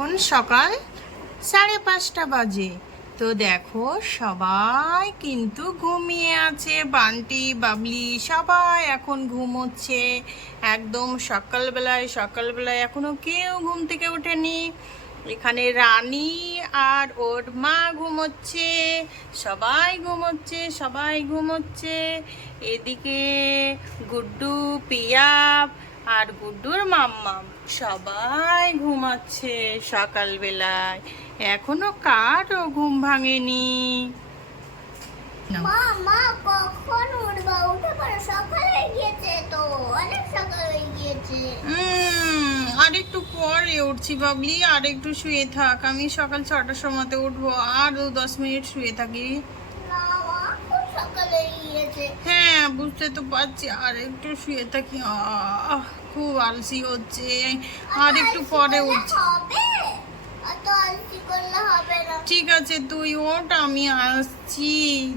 এখন সকাল 5:30 বাজে। তো দেখো সবাই কিন্তু ঘুমিয়ে আছে, বান্টি বাবলি সবাই এখন ঘুমোচ্ছে। একদম সকালবেলায় এখনো কেউ ঘুম থেকে ওঠেনি। এখানে রানী আর ওর মা ঘুমোচ্ছে, সবাই ঘুমোচ্ছে। এদিকে গুড্ডু, পিয়াপ আর গুড্ডুর মাম্মাম সবাই ঘুমাচ্ছে সকালবেলায়। এখনো কারও ঘুম ভাঙেনি। মা মা কখন উঠবা? উঠে পড়ো, সকাল হয়ে গিয়েছে তো, অনেক সকাল হয়ে গিয়েছে। আর একটু পরে উঠছি বাবলি, আর একটু শুয়ে থাক। আমি সকাল 6টার সময়তে উঠবো, আর 10 মিনিট শুয়ে থাকি। না মা, খুব সকাল হয়ে গিয়েছে। হ্যাঁ বুঝতে তো পারছি, আর একটু শুয়ে থাকি। খুব আলসি হচ্ছে, আর একটু পরে উঠছি। হবে অত আলসি করলে হবে না। ঠিক আছে তুই ওঠ, আমি আসছি।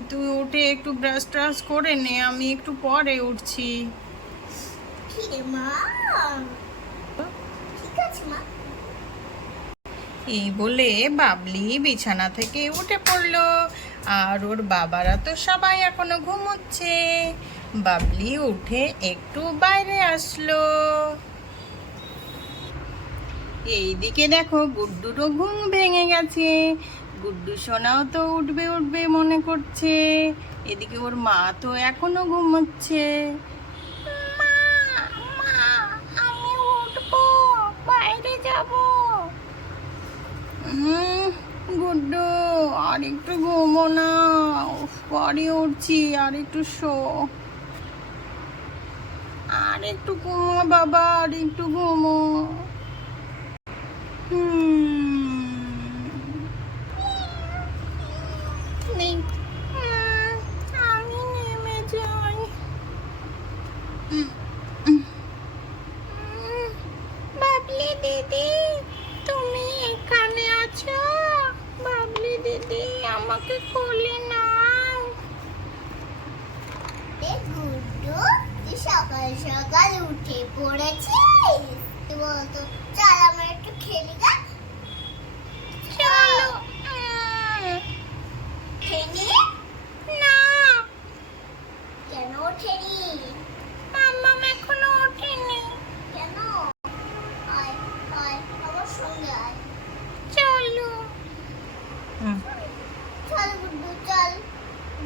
তুই উঠে একটু ব্রাশ ট্রাশ করে নে, আমি একটু পরে উঠছি। ঠিক আছে মা, ঠিক আছে মা। এই বলে বাবলি বিছানা থেকে উঠে পড়লো, আর ওর বাবারা তো সবাই এখনো ঘুমোচ্ছে। বাবলি উঠে একটু বাইরে আসলো। এইদিকে দেখো গুড্ডুরও ঘুম ভেঙে গেছে। গুড্ডু সোনাও তো উঠবে মনে করছে। এদিকে ওর মা তো এখনো ঘুমোচ্ছে। মা, মা, আমি উঠবো, বাইরে যাবো। গুড্ডু আর একটু ঘুমো না। পরে উঠছি, আর একটু শো। আর একটু ঘুমো বাবা, আর একটু ঘুমো। আমি নেমে যাই। বাবলি দিদি, তুমি এখানে আছো? বাবলি দিদি, আমাকে কোলে নাও। গুড্ডু, তুই সকাল সকাল উঠে পড়েছিস। তুই বলতো চল আমরা একটু খেলি গা। চলো। খেলি না, কেন ওঠেনি? মাম্মাম এখনো ওঠেনি। কেন? আয় আয় আমার সঙ্গে আয়। চলো। চল গুড্ডু চল,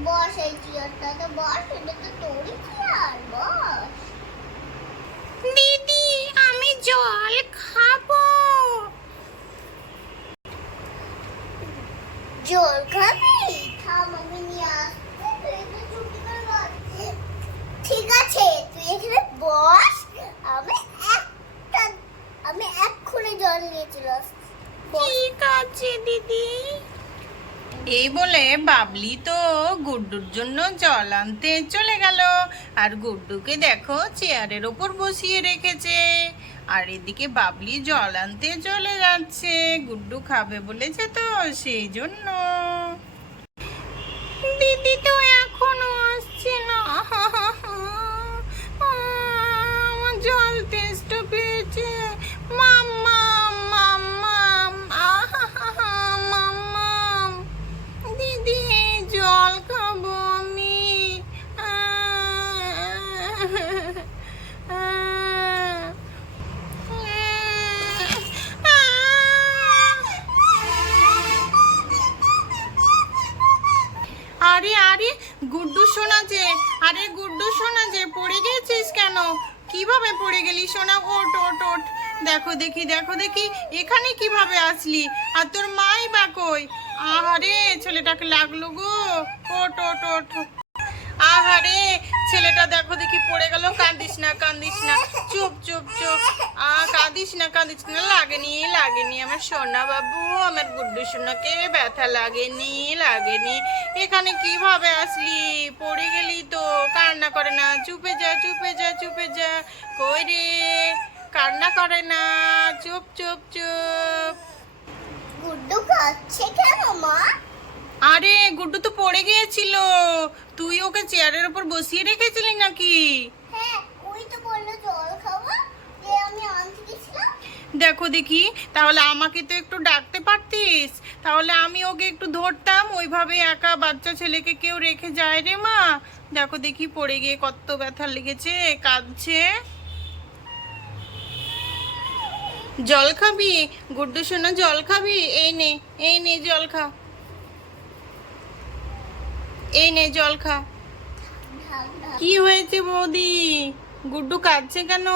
বস এই চেয়ারটাতে বস, এটা তো তোরই চেয়ার, বস। দিদি, আমি জল খাবো। জল খাবি? থাম, আমি নিয়ে আসতে, তুই তো চুপি করে বস। ঠিক আছে তুই এখানে বস, আমি এক্ষুনি জল নিয়ে চলে আসছি। ঠিক আছে দিদি। এই বলে বাবলি তো গুড্ডুর জন্য জল আনতে চলে গেল। আর গুড্ডুকে দেখো চেয়ারের ওপর বসিয়ে রেখেছে, আর এদিকে বাবলি জল আনতে চলে যাচ্ছে। গুড্ডু খাবে বলেছে তো, সেই জন্য। দিদি তো এখনো আসছে না। আমার জল তেষ্টা পেয়েছে। মাম্মাম, মাম্মাম, মাম্মাম, দিদি জল খাবো আমি। আরে আরে গুড্ডু সোনা যে, আরে গুড্ডু সোনা যে, পড়ে গেছিস কেন? কিভাবে পড়ে গেলি সোনা? ওঠ ওঠ ওঠ। দেখো দেখি এখানে কিভাবে আসলি? আর তোর মাই বা কই? আহারে ছেলেটাকে লাগলো গো। ওঠ ওঠ ওঠ। আহারে ছেলেটা দেখো দেখি পড়ে গেল। কাঁদিস না চুপ চুপ চুপ। কাঁদিস না লাগেনি আমার সোনা বাবু, আমার গুড্ডু সোনাকে ব্যথা লাগেনি। এখানে কিভাবে আসলি? পড়ে গেলি তো। কান্না করে না, চুপে যা। কই রে, কান্না করে না, চুপ। গুড্ডু খাচ্ছে কেন মা? আরে গুড্ডু তো পড়ে গিয়েছিল, তুই ওকে চেয়ারের উপর বসিয়ে রেখেছিলি নাকি? হ্যাঁ, ওই তো বললো জল খাবো, যে আমি আনতে গেছিলাম। দেখো দেখি, তাহলে আমাকে তো একটু ডাকতে পারতিস, তাহলে আমি ওকে একটু ধরতাম। ওইভাবে একা বাচ্চা ছেলেকে কেউ রেখে যায় রে মা? দেখো দেখি পড়ে গিয়ে কত ব্যথা লেগেছে, কাঁদছে। জল খাবি গুড্ডু সোনা? জল খাবি? এই নে, এই নে জল খা, এই নে জল খা। কি হয়েছে বৌদি? গুড্ডু কাঁদছে কেন?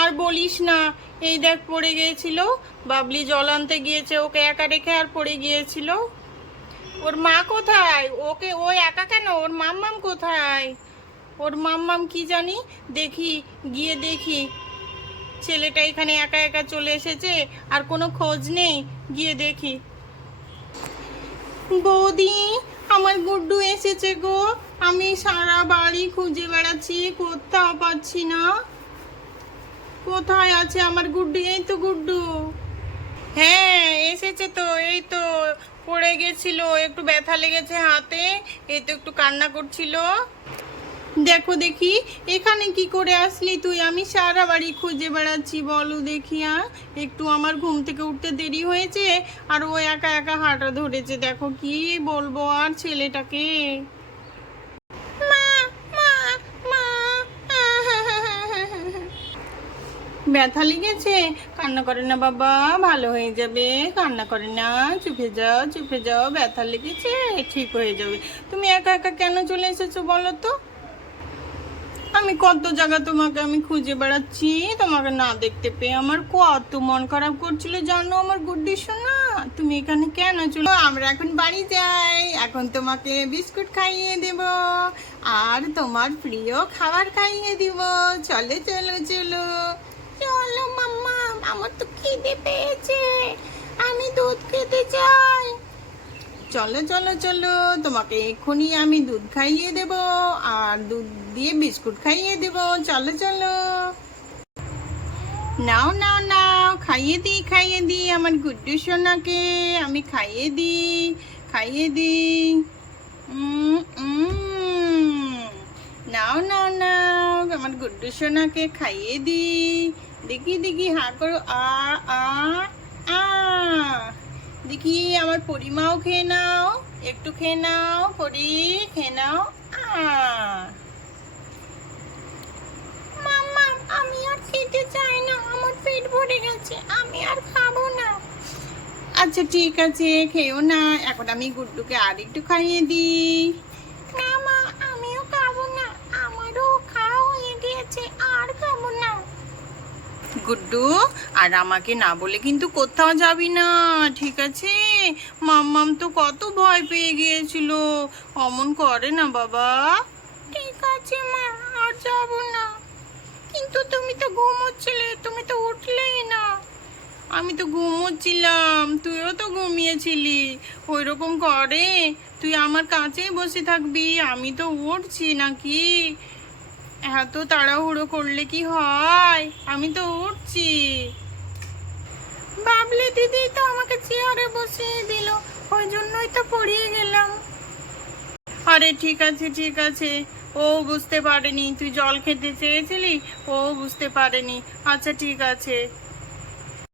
আর বলিস না, এই দেখ পড়ে গিয়েছিল। বাবলি জল আনতে গিয়েছে, ওকে একা রেখে আর পড়ে গিয়েছিল। ওর মা কোথায়? ওকে ও একা কেন? ওর মাম্মাম কোথায়? ওর মাম্মাম কি জানি, দেখি গিয়ে দেখি। ছেলেটা এখানে একা একা চলে এসেছে, আর কোনো খোঁজ নেই, গিয়ে দেখি। বৌদি, আমার গুড্ডু এসেছে গো। আমি সারা বাড়ি খুঁজে বেড়াচ্ছি, কোথাও পাচ্ছি না। কোথায় আছে আমার গুড্ডু? এই তো গুড্ডু। হ্যাঁ এসেছে তো, এই তো পড়ে গেছিল, একটু ব্যথা লেগেছে হাতে, এই তো একটু কান্না করছিল। দেখো দেখি, এখানে কি করে আসলি তুই? আমি সারা বাড়ি খুঁজে বেড়াচ্ছি, বলো দেখি। একটু আমার ঘুম থেকে উঠতে দেরি হয়েছে, আর ও একা একা হাঁটা ধরেছে। দেখো কি বলবো আর ছেলেটাকে। মা, মা, মা। ব্যথা লেগেছে? কান্না করে না বাবা, ভালো হয়ে যাবে। কান্না করে না, চুপে যাও চুপে যাও, ব্যথা লেগেছে, ঠিক হয়ে যাবে। তুমি একা একা কেন চলে এসেছো বলো তো? আমি কত জায়গা তোমাকে আমি খুঁজে বেড়াচ্ছি, তোমাকে না দেখতে পেয়ে আমার কত মন খারাপ করছিল জানো আমার গুড্ডি সোনা। তুমি এখানে কেন? চলো আমরা এখন বাড়ি যাই, এখন তোমাকে বিস্কুট খাইয়ে দেব, আর তোমার প্রিয় খাবার খাইয়ে দিব। চলো চলো চলো চলো মাম্মা, আমার তো খিদে পেয়েছে, আমি দুধ খেতে চাই। চলো চলো চলো, তোমাকে এক্ষুনি আমি দুধ খাইয়ে দেব, আর দুধ দিয়ে বিস্কুট খাইয়ে দেব। চলো চলো, নাও নাও নাও, খাইয়ে দিই আমার গুড্ডু সোনাকে, আমি খাইয়ে দিই, খাইয়ে দিই। নাও নাও নাও, আমার গুড্ডু সোনাকে খাইয়ে দিই। দেখি দেখি হা করো, আ আ আ। দেখি আমার পরিমাও খেয়ে নাও, একটু খেয়ে নাও পরি, খেয়ে নাও। মাম্মা, আমি আর খেতে চাই না, আমার পেট ভরে গেছে, আমি আর খাবো না। আচ্ছা ঠিক আছে, খেও না, এখন আমি গুড্ডুকে আর একটু খাইয়ে দিই। না মা, আমিও খাবো না, আমারও খাওয়া হয়ে গিয়েছে, আর খাবো না। গুড্ডু, আর আমাকে না বলে কিন্তু কোথাও যাবি না, ঠিক আছে? মাম্মাম তো কত ভয় পেয়ে গিয়েছিল, অমন করে না বাবা। ঠিক আছে মা, আর যাব না। কিন্তু তুমি তো ঘুমোচ্ছিলে, তুমি তো উঠলেই না। আমি তো ঘুমোচ্ছিলাম, তুইও তো ঘুমিয়েছিলি, ওই রকম করে। তুই আমার কাছেই বসে থাকবি, আমি তো উঠছি নাকি? এত তাড়াহুড়ো করলে কি হয়? আমি তো উঠছি। বাবলি দিদি তো আমাকে চেয়ারে বসিয়ে দিল, ওই জন্যই তো পড়িয়ে গেলাম। আরে ঠিক আছে ঠিক আছে, ও বুঝতে পারেনি তুই জল খেতে চেয়েছিলি, ও বুঝতে পারেনি। আচ্ছা ঠিক আছে।